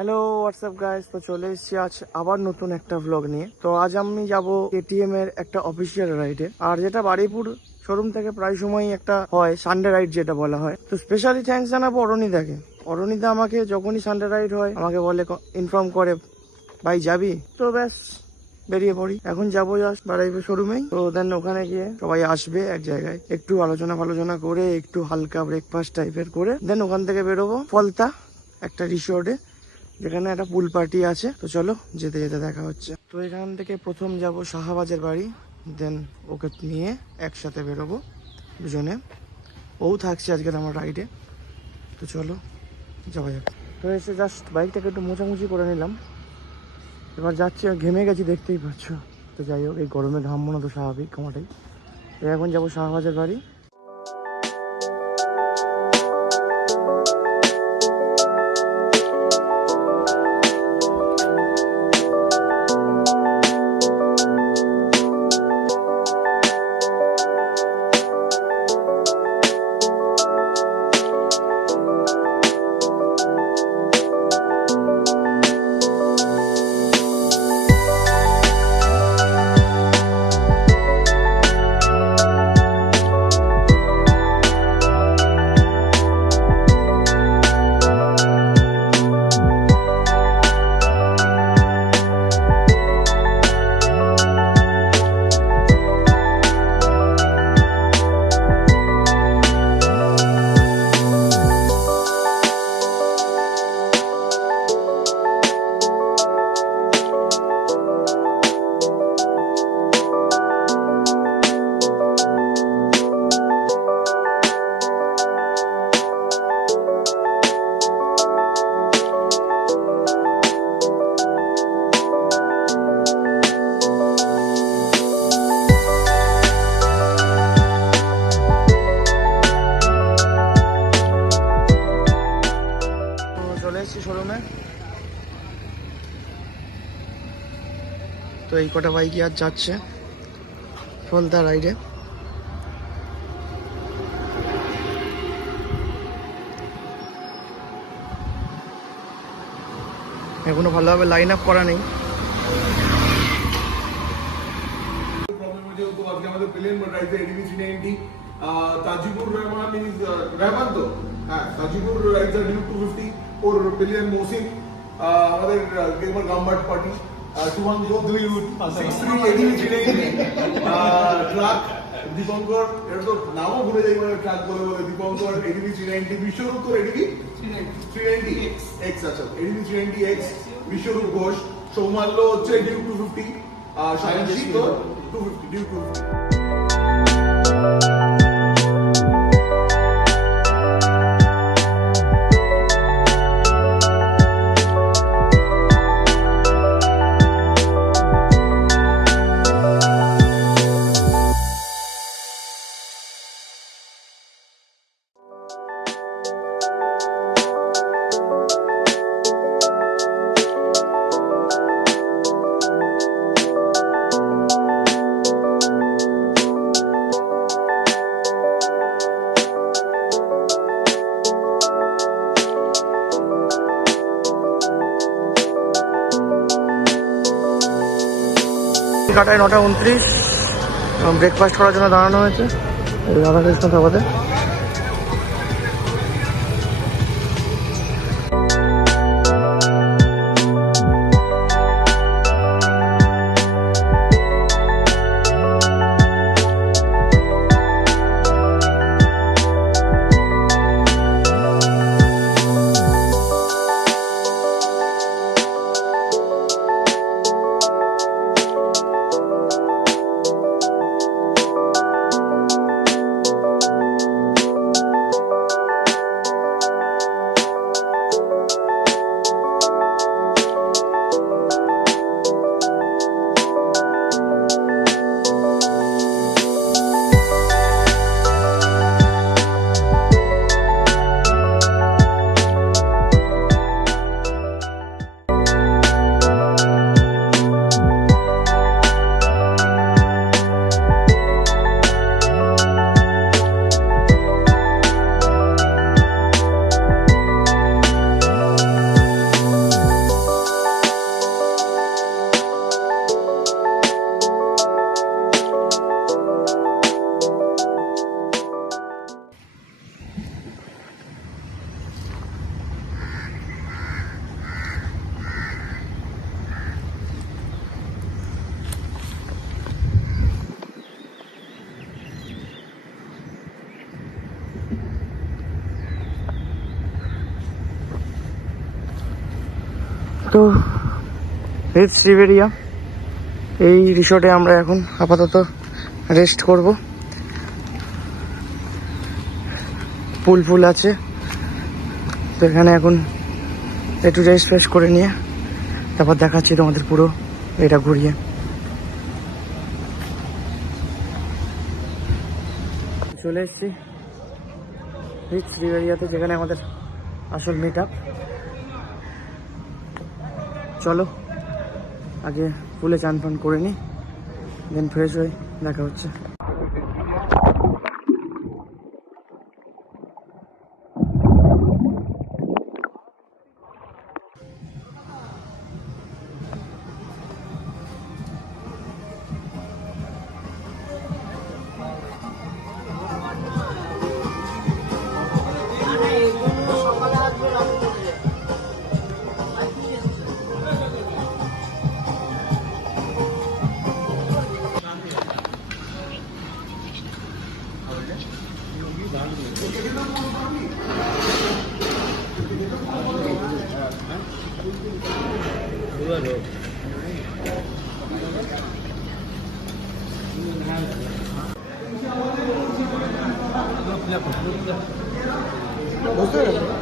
Hello WhatsApp guys, তো চলে এসেছি আজ আবার নতুন একটা ভ্লগ নিয়ে। তো আজ আমি যাব কেটিএম এর একটা অফিসিয়াল রাইডে, আর যেটা বারুইপুর শোরুম থেকে প্রায় সময়ই একটা হয় সানডে রাইড যেটা বলা হয়। তো স্পেশালি থ্যাঙ্কস জানাবো অরণিদাকে। অরণিদা আমাকে যখনই সানডে রাইড হয় আমাকে বলে, ইনফর্ম করে, ভাই যাবি? তো ব্যাস বেরিয়ে পড়ি। এখন যাবো জাস্ট বারুইপুর শোরুমেই। তো দেন ওখানে গিয়ে সবাই আসবে এক জায়গায়, একটু আলোচনা করে, একটু হালকা ব্রেকফাস্ট টাইপের করে দেন ওখান থেকে বেরোবো ফলতা একটা রিসোর্টে, যেখানে একটা পুল পার্টি আছে। তো চলো যেতে যেতে দেখা হচ্ছে। তো এখান থেকে প্রথম যাব শাহবাজের বাড়ি, দেন ওকে নিয়ে একসাথে বেরোবো দুজনে। ও থাকছে আজকের আমার রাইডে। তো চলো যাওয়া যাক। তো এসে জাস্ট বাইকটাকে একটু মোছামুছি করে নিলাম, এবার যাচ্ছি। ঘেমে গেছি দেখতেই পাচ্ছ। তো যাই হোক, এই গরমে ঘামবো তো স্বাভাবিক আমাটাই। তো এখন যাবো শাহবাজের বাড়ি। শোরুমে তো এই কটা বাইকই আজ যাচ্ছে ফলতা রাইডে। এখনো ভালোভাবে লাইন আপ করা নেই। ताजीपुर रहमान इज रहमान तो हाँ ताजीपुर राइड्स आर ड्यू 250 और पिलियन मोहसिन আমাদের গেমার গাম্বাট পার্টি শুভাঙ্গ দুই 63 এডিবি ট্রাক দীপঙ্কর, এটা তো নামও ভুলে যাই মানে ট্রাক বলে দীপঙ্কর এডিবি 390 বিশ্বরূপ তো এডিবি 390 এক্স আচ্ছা এডিবি 390 এক্স বিশ্বরূপ ঘোষ, সৌমাল্য হচ্ছে ডিউ 250 সায়নজি তো 250 ডিউ 250। কাটায় 9:29, ব্রেকফাস্ট করার জন্য দাঁড়ানো হয়েছে রাধাকৃষ্ণ ধাবাতে। তো রিচ রিভেরিয়া এই রিসোর্টে আমরা এখন আপাতত রেস্ট করব। পুল আছে, তো এখানে এখন একটু রেস্ট ফেস্ট করে নিয়ে তারপর দেখাচ্ছি তোমাদের পুরো এটা ঘুরিয়ে। চলে এসেছি রিচ রিভেরিয়াতে, যেখানে আমাদের আসল মিট আপ। চলো আগে পুলে চান ফান করে নিই, দেন ফ্রেশ হয়ে দেখা হচ্ছে। বুঝতে পেরেছো?